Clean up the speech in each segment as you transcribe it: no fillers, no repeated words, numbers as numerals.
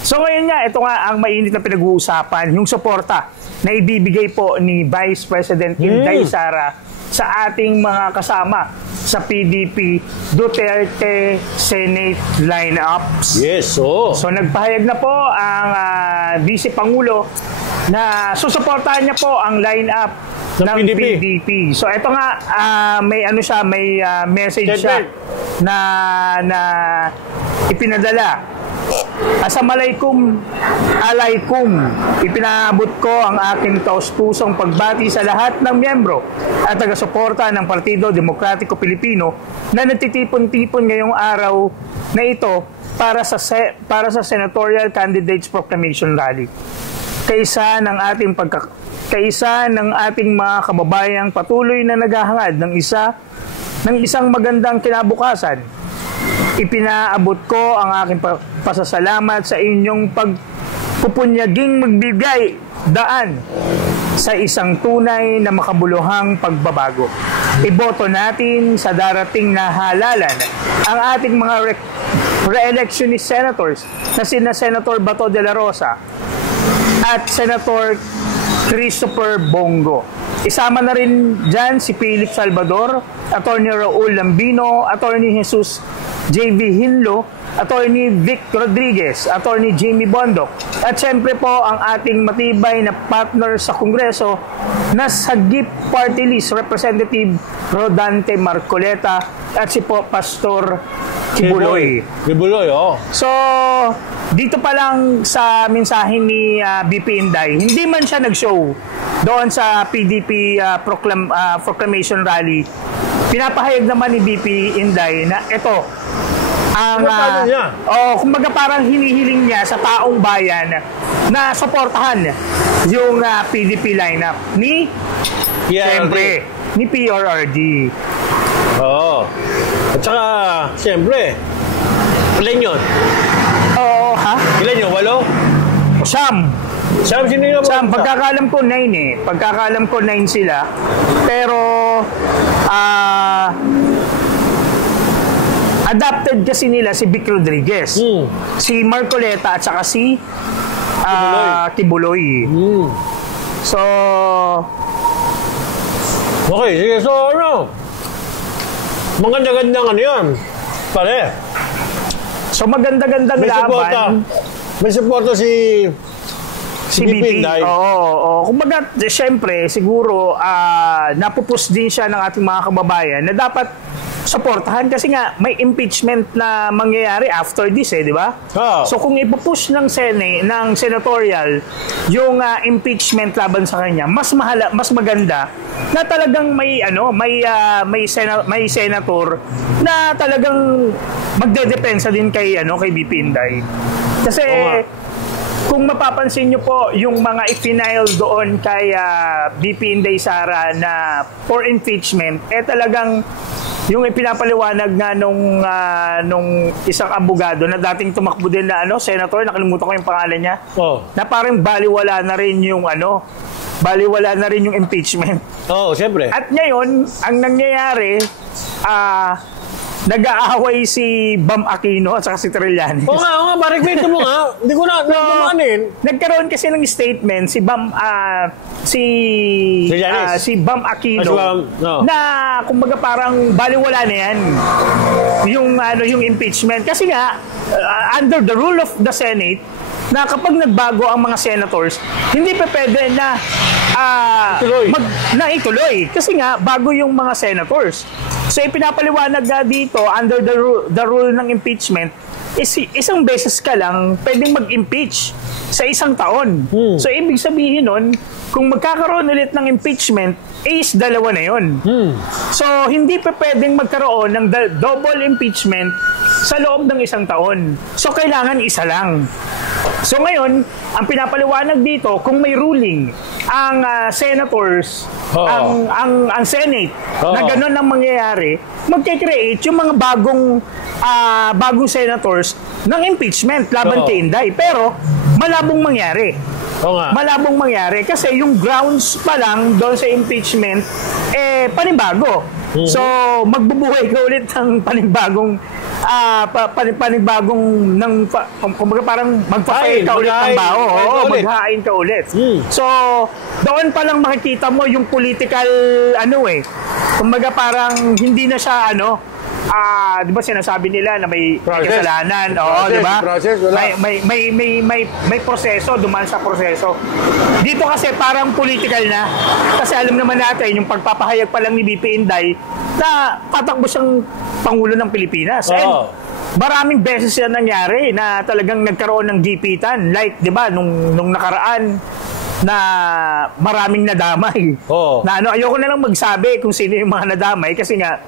So ngayon nga, ito nga ang mainit na pinag-uusapan, yung suporta na ibibigay po ni Vice President Inday Sara sa ating mga kasama sa PDP Duterte Senate lineups. Yes, oh. So nagpahayag na po ang Vice Pangulo na susuportahan niya po ang lineup ng PDP. So ito nga, may ano siya, may message siya na ipinadala. Assalamualaikum, alaikum. Ipinaabot ko ang aking taus-pusong pagbati sa lahat ng miyembro at taga-suporta ng Partido Demokratiko Pilipino na nagtitipon-tipon ngayong araw na ito para sa Senatorial Candidates Proclamation Rally. Kaisa ng ating mga kababayang patuloy na naghahangad ng isang magandang kinabukasan. Ipinaabot ko ang aking pasasalamat sa inyong pagpupunyaging magbigay daan sa isang tunay na makabuluhang pagbabago. Iboto natin sa darating na halalan ang ating mga re-electionist senators na sina Senator Bato de la Rosa at Senator Christopher Bongo. Isama na rin dyan si Philip Salvador, Attorney Raul Lambino, Attorney Jesus J.V. Hinlo, Attorney Vic Rodriguez, Attorney Jamie Bondok, at siyempre po ang ating matibay na partner sa Kongreso na Sagip Party List Representative Rodante Marcoleta at si po Pastor Kibuloy. Kibuloy, oh. So, dito pa lang sa mensahe ni BP Inday, hindi man siya nag-show doon sa PDP Proclamation Rally. Pinapahayag naman ni BP Inday na ito ang kumbaga parang hinihiling niya sa taong bayan na suportahan yung PDP lineup ni siyempre ni PRRD. Oo. At saka siyempre ilan yun? Oo, ha? Ilan yun? 8? Siyam, sino yun? pagkakalam ko 9 eh. Pagkakalam ko 9 sila. Pero adopted kasi nila si Vic Rodriguez, si Marcoleta at saka si Kibuloy. So okay, sige. So ano? Maganda-gandang ano yan? Pare. So maganda-gandang laban. May suporta si BP. Oo. Kumbaga, siyempre, siguro, napupus din siya ng ating mga kababayan na dapat suportahan kasi nga may impeachment na mangyayari after this di ba? Oh. So kung ipupush ng senatorial yung impeachment laban sa kanya, mas maganda na talagang may senator na talagang magdedepensa din kay BP Inday. Kasi kung mapapansin nyo po yung mga i-final doon kay BP Inday Sara na for impeachment, talagang yung ipinapaliwanag nga nung isang abogado na dating tumakbo din na senator, nakalimutan ko yung pangalan niya, na parang baliwala na rin yung impeachment. Siyempre. At ngayon, ang nangyayari, nag-aaway si Bam Aquino at saka si Trillanes. Oo nga, barikwento mo nga. Hindi ko na nagmamanin. Nagkaroon kasi ng statement si Bam Aquino na kumbaga parang baliwala na yan yung impeachment. Kasi nga, under the rule of the Senate, na kapag nagbago ang mga senators, hindi pa pwede na ituloy. Kasi nga, bago yung mga senators. So, ipinapaliwanag na dito, under the rule ng impeachment, isang beses ka lang pwedeng mag-impeach sa isang taon. So, ibig sabihin nun, kung magkakaroon ulit ng impeachment, is dalawa na yun. So, hindi pa pwedeng magkaroon ng double impeachment sa loob ng isang taon. So, kailangan isa lang. So, ngayon, ang pinapaliwanag dito, kung may ruling ang senators, ang Senate, na gano'n ang mangyayari, magkikreate yung mga bagong senators ng impeachment laban kay Inday. Pero, malabong mangyari. Malabong mangyari kasi yung grounds pa lang doon sa impeachment, panibago. So, magbubuhay ka ulit ng panibagong panibagong kumbaga parang magpapalit ka ulit ng bao. Oo, maghain ka ulit. So, doon pa lang makikita mo yung political kumbaga parang hindi na siya di ba sinasabi nila na may kasalanan? Oo, di ba? May proseso, dumaan sa proseso. Dito kasi parang political na. Kasi alam naman natin, yung pagpapahayag pa lang ni BP Inday na tatakbo siyang Pangulo ng Pilipinas. And maraming beses yan nangyari na talagang nagkaroon ng gipitan. Like, di ba, nung nakaraan, na maraming nadamay. Na ayoko na lang magsabi kung sino yung mga nadamay kasi nga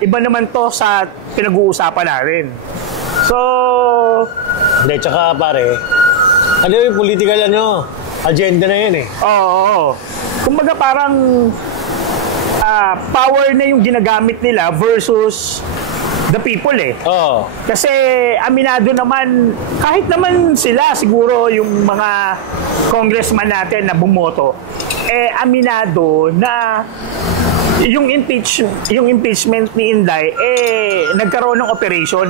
iba naman to sa pinag-uusapan natin. So, hindi, tsaka pare, yung political agenda na yan eh. Oo. Kumbaga parang power na yung ginagamit nila versus the people eh. Kasi aminado naman, kahit naman sila siguro yung mga congressman natin na bumoto, aminado na yung impeachment ni Inday nagkaroon ng operation.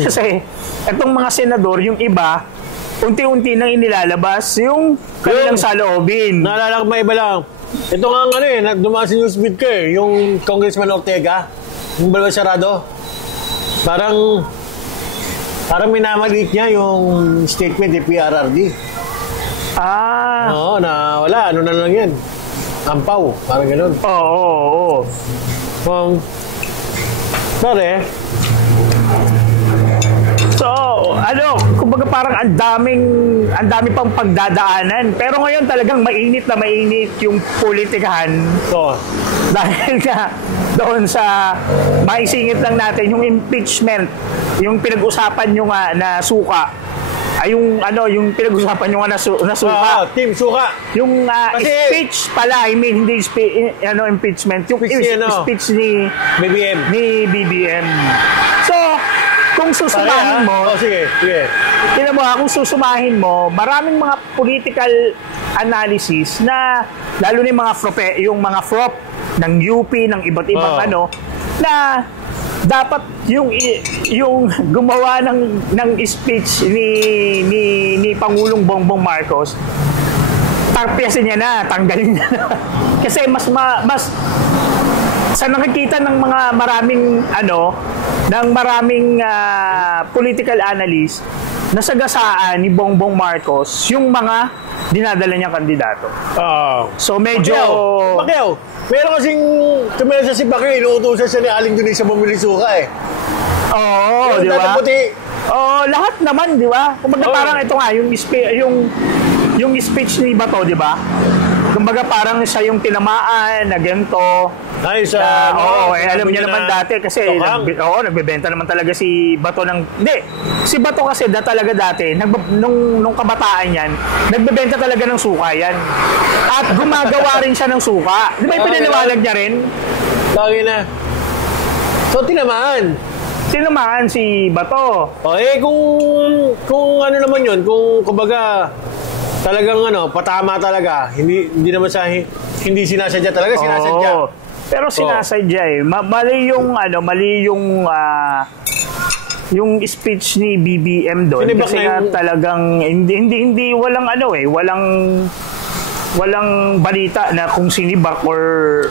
Kasi itong mga senador, yung iba, unti-unti nang inilalabas yung kanilang saloobin. Naalala ko, may iba lang. Ito nga dumaan si newsfeed ko yung Congressman Ortega, yung Balwa Sarado. Parang minamaliit niya yung statement ni PRRD. Oo, na wala. Ano na lang yan? Ampaw. Parang ganun. Oo. Pare. So, kumbaga parang ang dami pang pagdadaanan. Pero ngayon talagang mainit na mainit yung politikahan. Dahil nga doon sa maisingit lang natin yung impeachment, yung pinag-usapan nyo nga na suka. Yung pinag-usapan nyo nga na suka. Team suka. Yung speech pala, hindi impeachment. Yung speech ni BBM. So, kung susumahin mo, sige. Tingnan mo kung susumahin mo, maraming mga political analysis na lalo na yung mga FROP ng UP, ng iba't ibang na dapat yung gumawa ng speech ni Pangulong Bongbong Marcos, tarpiasin niya na, tanggalin niya na. Kasi mas sa nakikita ng mga maraming political analyst, nasagasaan ni Bongbong Marcos yung mga dinadala niyang kandidato. So medyo... Pacquiao. Meron kasing tumesa si Pacquiao, inuutusan siya ni Aling Dionisio bumili suka eh. Oo, di ba? Lahat naman, di ba? Kumbaga parang ito nga, yung speech ni Bato, di ba? Kumbaga parang siya yung tinamaan na ganito. Alam niya naman dati kasi nagbebenta naman talaga si Bato si Bato kasi talaga dati nung kabataan yan, nagbebenta talaga ng suka yan. At gumagawa rin siya ng suka. Di ba ipinaliwalag niya rin? Lagi na. So tinamaan si Bato. Kung ano naman yun, kung kumbaga talagang patama talaga, hindi naman sa hindi sinasadya talaga, sinasadya. Pero sinasadya mali yung speech ni BBM doon kasi nga talagang hindi walang balita na kung sinibak or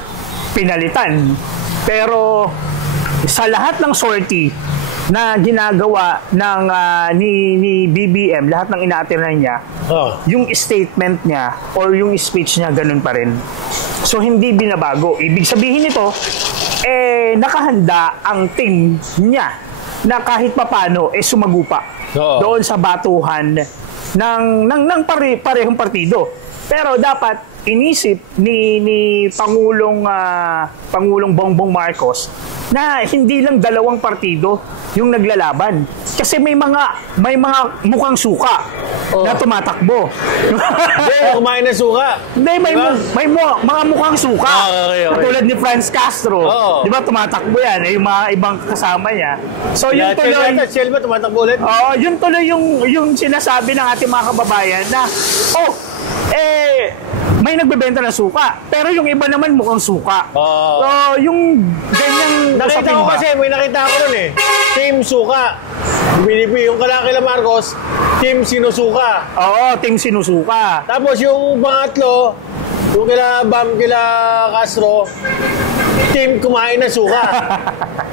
pinalitan. Pero sa lahat ng sortie na ginagawa ni BBM, lahat ng inaatiran niya, yung statement niya or yung speech niya ganun pa rin. So hindi binabago. Ibig sabihin nito, nakahanda ang team niya na kahit papano sumagupa doon sa batuhan ng parehong partido. Pero dapat inisip ni Pangulong Bongbong Marcos na hindi lang dalawang partido yung naglalaban. Kasi may mga mukhang suka na tumatakbo. Hindi, kumain na suka. Hindi, may mga mukhang suka. Katulad ni Franz Castro. Di ba tumatakbo yan? Yung mga ibang kasama niya. So yun tuloy... Silva tumatakbo ulit? Yun tuloy yung sinasabi ng ating mga kababayan na may nagbebenta ng suka. Pero yung iba naman mukhang suka. So, yung ganyang Nakita ko kasi, may nakita ko ron eh. Team Suka. BDP, yung kila Marcos, Team Sinusuka. Oo, team sinusuka. Tapos yung pangatlo, yung kila Bam, kila Castro, team kumain ng suka.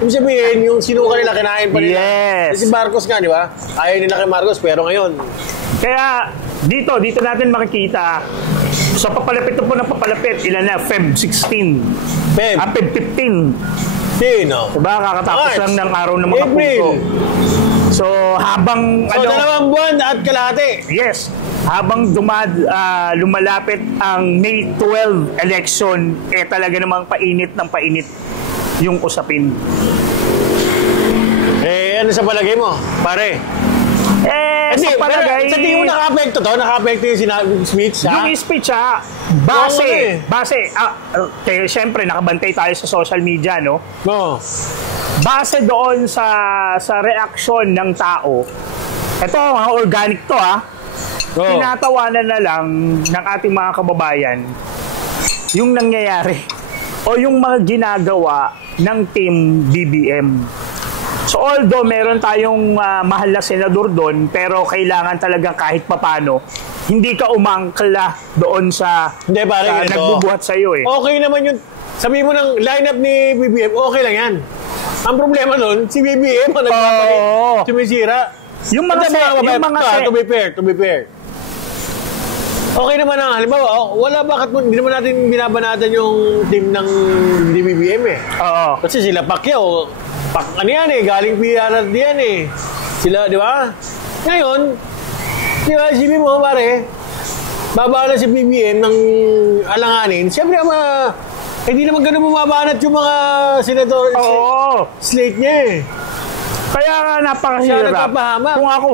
Ibig sabihin, yung sinuka nila, kinain pa nila. Yes. Si Marcos nga, di ba? Ayaw nila kay Marcos, pero ngayon. Kaya, dito natin makikita, sa papalapit na po ng papalapit, ilan na? Feb 16. Feb. Feb 15. Sino? Diba, kakatapos March. lang ng araw ng mga April. punto. So, habang... So, 2 buwan at kalahati. Yes. Habang lumalapit ang May 12 election, talaga namang painit ng painit yung usapin. Ano sa palagay mo, pare? Sa palagay... Sa tingin mo naka-apekto to? Naka-apekto yung speech, ha? Yung speech, base, kaya siyempre, nakabantay tayo sa social media, no? No. Base doon sa reaksyon ng tao, ito, organic to, tinatawanan na lang ng ating mga kababayan yung nangyayari o yung mga ginagawa ng Team BBM. So although meron tayong mahal na senador doon, pero kailangan talagang kahit papano, hindi ka umangkla doon sa nagbubuhat sa iyo eh. Okay naman yun. Sabi mo ng lineup ni BBM, okay lang yan. Ang problema doon, si BBM ang nagpapalit, sumisira. Yung mga to be fair. Okay naman ang halimbawa, hindi naman natin binabanatan yung team ng BBM eh. Oo. Kasi sila Pacquiao, ano yan eh, galing PRRD yan eh. Sila, di ba? Ngayon, di ba, isipin mo pare, baba na si BBM ng alanganin. Siyempre, hindi naman ganun bumabanat yung mga senador slate niya eh. Kaya nga napakahirap. Kung ako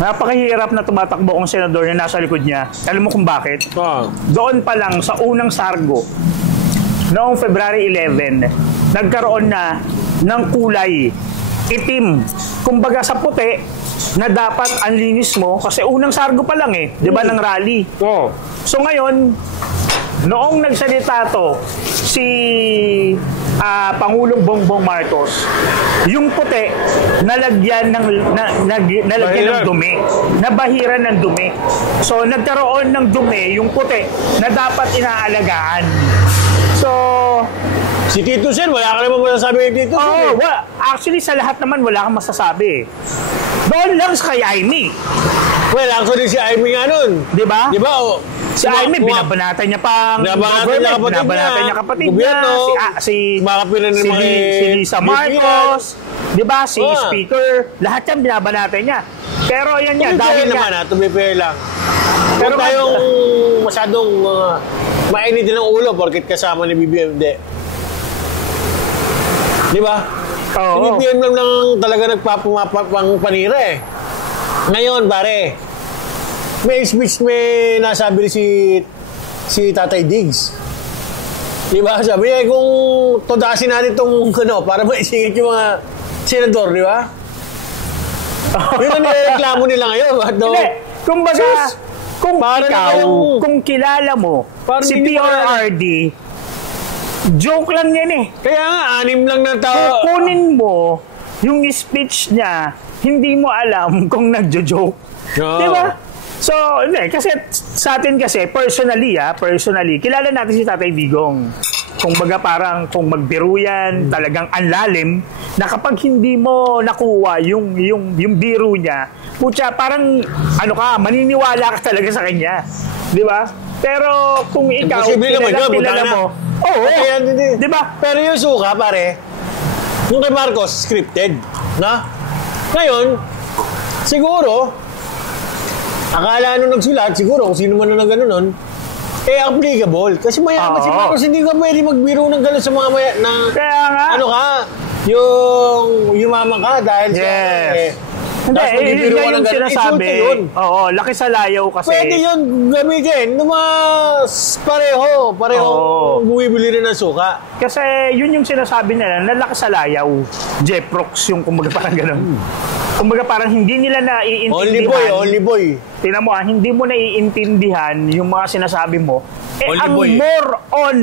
napakahirap na tumatakbo kong senador na nasa likod niya. Alam mo kung bakit? Doon pa lang sa unang sargo, noong February 11, nagkaroon na ng kulay itim. Kumbaga sa puti, na dapat ang linis mo, kasi unang sargo pa lang eh, di ba, ng rally. So ngayon, noong nagsalita to, si Pangulong Bongbong Marcos, yung puti, nalagyan ng dumi, nabahiran ng dumi. So nagkaroon ng dumi, yung puti, na dapat inaalagaan. So, si Tito Sen, wala ka naman masasabi kay Tito Sen. Actually, sa lahat naman, wala kang masasabi. Doon lang sa kay Aimee. Well, actually, si Aimee nga nun. Di ba? Di ba? Si Aimee, binabanatan niya pang government, binabanatan niya kapatid niya, si Lisa Marcos, di ba? Si Speaker, lahat yan binabanatan niya. Pero yan nga, dahil naman to be fair lang. Pero tayong masyadong mainitin ng ulo porket kasama ni BBM, hindi. Di ba? Si BBM lang talaga nagpapang panira eh. Ngayon, pare, may speech may nasabi si Tatay Diggs. Di ba? Sabi niya, kung todasin natin itong para maisingit yung mga senador, di ba? Yun ang nireklamo nila ngayon. Hindi. Kumbaga, kung ikaw, kung kilala mo, si PRRD, joke lang yan eh. Kaya nga, 6 lang na tao. Kukunin mo yung speech niya, hindi mo alam kung nagjo-joke. Di ba? So, hindi. Kasi sa atin kasi, personally, kilala natin si Tatay Digong. Kung baga parang, kung magbiro yan, talagang anlalim, na kapag hindi mo nakuha yung biro niya, putya, parang, maniniwala ka talaga sa kanya. Di ba? Pero kung ikaw, kilala mo, di ba? Pero yung suka, pare, yung kay Marcos, scripted. Na? Ngayon, siguro, akala nung nagsulat, siguro, kung sino man na gano'n nun, applicable. Kasi mayaman si Marcos, hindi ka pwede magbiro ng gano'n sa mga kaya nga. Yung yumaman ka dahil sa... Hindi, yun yung sinasabi. Oo, laki sa layaw kasi. Pwede yun gamitin. Pareho bumibili rin ng suka. Kasi yun yung sinasabi nila, na laki sa layaw. Jeprox yung kumbaga parang gano'n. kumbaga parang hindi nila naiintindihan. Only boy. Tingnan mo, hindi mo naiintindihan yung mga sinasabi mo. Only Ang boy. more on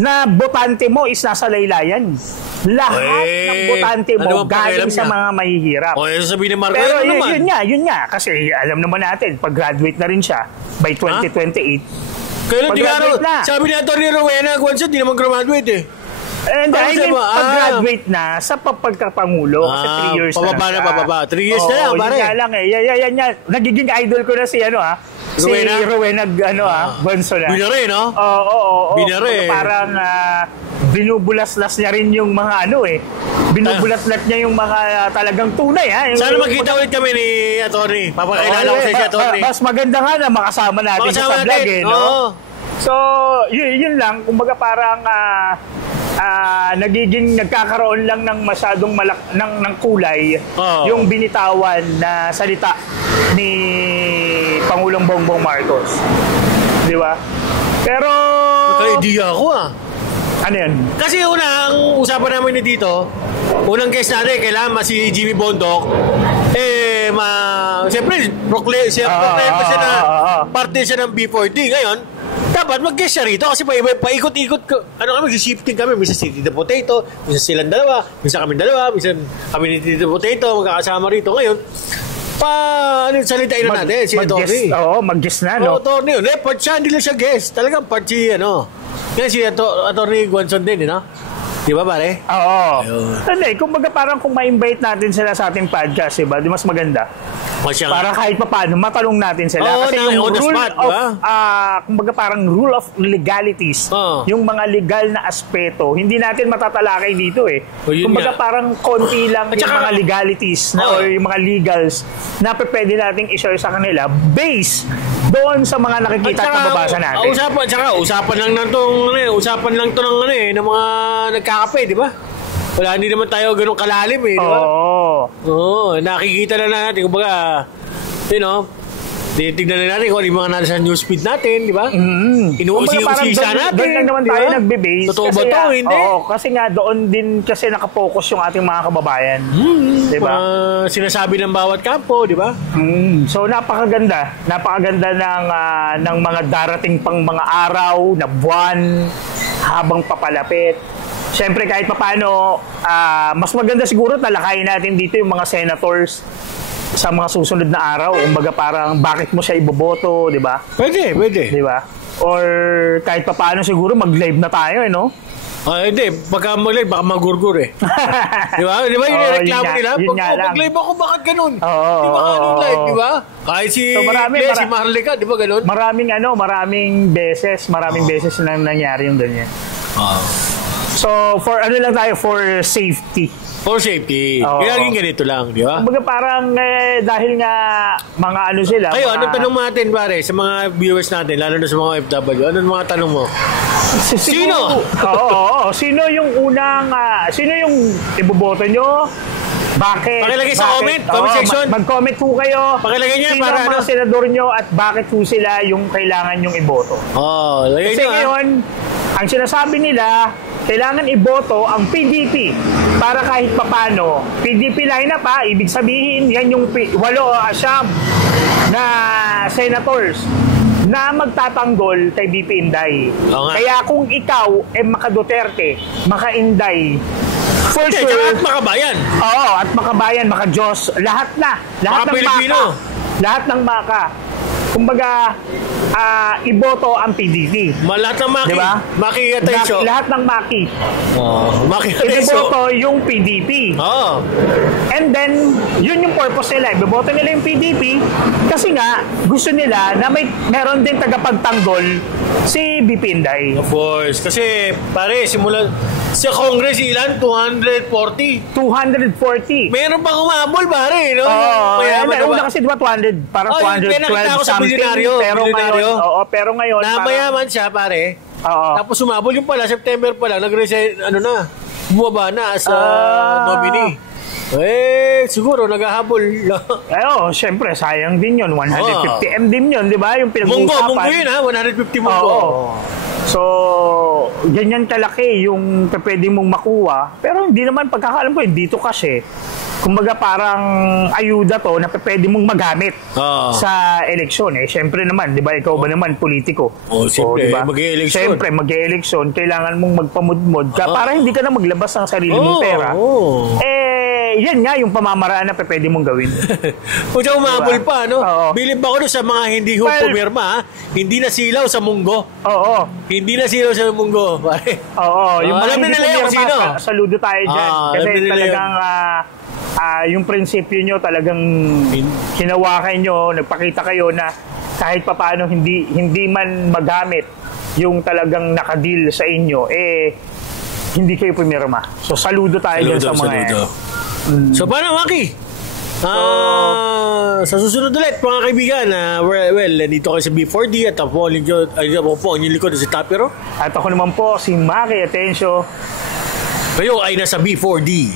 na botante mo is nasa laylayan. Lahat ng botante mo ano bang galing pakialam sa niya? mga mahihirap. O, sasabihin ni Marco, Pero ano naman? yun nga. Kasi alam naman natin, pag-graduate na rin siya by 2028. Kailan di Pag-graduate na. sabi ni Atty. Rowena Guanzo, di naman graduate eh. And Ano I mean, sabi? pag-graduate na sa pagkapangulo kasi 3 years pababa na na, pababa. 3 years na lang, pare. Yun nga lang eh. Yan. Nagiging idol ko na si Rowena? Si Rowena Guanzo na. Binare, no? Oo. Binare. Parang binubulaslas niya rin yung mga binubulaslas niya yung mga talagang tunay Sana magkita ulit kami ni Atty. Papakilala ko sa si Atty. Mas maganda nga na makasama natin siya sa vlog eh, no? Oo. So, yun lang. Kumbaga parang nagkakaroon lang ng masyadong ng kulay yung binitawan na salita ni Pangulong Bongbong Marcos. Di ba? Pero... Naka-idea ako Ano yun? Kasi ang usapan namin ni dito, unang guest natin, kailangan si Jimmy Bondoc, siyempre, proclaim pa siya na parte siya ng B4D. Ngayon, dapat mag-guest siya rito kasi paikot-ikot kami, shifting kami. Minsan si Tito Potato, minsan silang dalawa, minsan kami dalawa, minsan kami ni Tito Potato, magkakasama rito. Ngayon, salitain na natin, si Atty. Mag-guest na, no? Atty. Part siya, hindi lang siya guest. Talagang part siya, Yan si Atty. Guanzo din, no? Di ba, pare? Oo. Hindi, kumbaga parang kung ma-invite natin sila sa ating podcast, diba? Di mas maganda. Para kahit pa paano, matanong natin sila. Kasi yung rule of, kumbaga parang rule of legalities, yung mga legal na aspeto, hindi natin matatalakay dito eh. Kumbaga parang konti lang yung mga legalities or yung mga legals na pwede nating i-share sa kanila based doon sa mga nakikita at nababasa natin. Usapan lang to ng mga nagkakape, di ba? Hindi naman tayo ganun kalalim eh, di ba? Oo, nakikita lang natin, kumbaga, titignan na natin kung ano yung mga nasa newsfeed natin, di ba? Inuusi-usisa natin. Doon lang naman tayo nagbe-base. Totoo ba ito? Hindi. Kasi nga doon din kasi nakapokus yung ating mga kababayan. Di ba? Sinasabi ng bawat kampo, di ba? So napakaganda. Napakaganda ng mga darating pang mga araw, na buwan, habang papalapit. Siyempre kahit papaano, mas maganda siguro talakayin natin dito yung mga senators sa mga susunod na araw. Kumbaga parang bakit mo siya iboboto, di ba? Pwede. Di ba? Or kahit papaano siguro mag-live na tayo, no? Hindi. Pagka mag-live, baka magurgur eh. Di ba? Di ba yung reklamo nila? Mag-live ako, bakit ganun? Di ba anong live, di ba? Kahit si Maharlika, di ba ganun? Maraming beses na nangyari yung ganyan. So, for safety. For safety. Kaya ganito lang, di ba? Kumbaga parang dahil nga mga sila. Kayo, anong tanong natin pare sa mga viewers natin, lalo na sa mga FW? Anong mga tanong mo? Sino? Sino yung iboboto nyo? Bakit? Pakilagay sa comment section. Mag-comment po kayo. Pakilagay niya sino para ang mga senador nyo at bakit po sila yung kailangan yung iboto. Lagay Kasi nyo ngayon, ang sinasabi nila, kailangan iboto ang PDP para kahit papano. PDP lineup ibig sabihin, yan yung 8 o 9 na senators na magtatanggol kay BP Inday. Kaya kung ikaw maka Duterte, maka Inday, for sure, at makabayan. At makabayan, maka Diyos, lahat ng Pilipino. Lahat ng maka. Kumbaga, iboto ang PDP. Lahat ng maki. Diba? Maki atensyo. Lahat ng maki. Maki atensyo. Iboto yung PDP. And then, yun yung purpose nila. Iboto nila yung PDP kasi nga, gusto nila na meron din tagapagtanggol si BP Inday. Of course. Kasi, pare, simula sa Congress, ilan? 240. 240. Meron pang umabol, pare, no? Una kasi diba 200, parang 212 something. Pero ngayon, namayaman siya, pare. Tapos umabol yung pala, September pala, nag-resign, bumaba na as nominee. Siguro, naghahabol. syempre, sayang din yun. 150M din yun, di ba? Yung pinag-uusapan. Munggo yun, 150 munggo. So, ganyan kalaki yung pwede mong makuha. Pero hindi naman, pagkakaalam ko, dito kasi, kumbaga parang ayuda to na pwede mong magamit Oo. sa eleksyon. Siyempre naman, di ba, ikaw ba naman politiko? Siyempre, di ba? mag-e-eleksyon. Siyempre, mag-e-eleksyon, kailangan mong magpamudmod ka para hindi ka na maglabas ng sarili mong pera. Yan nga yung pamamaraan na pwede mong gawin. Kung siya umabol pa, no? Oo. Bilib ako doon sa mga hindi pumirma, ha? Hindi na silaw sa munggo. Oo. Hindi na silaw sa munggo, pare. Oo. Yung mga alam hindi na nila yung pumirma, sino. saludo tayo dyan. Kasi alam na nila talagang yung prinsipyo nyo talagang hinawakan nyo, nagpakita kayo na kahit papaano hindi man magamit yung talagang nakadil sa inyo, hindi kayo pumirma. So saludo tayo dyan sa mga saludo. So paano, Maki? Sa susunod ulit, mga kaibigan, dito kayo sa B4D at ako po ang likod si Tapiro. At ako naman po, si Maki Atencio. Kayo ay nasa B4D.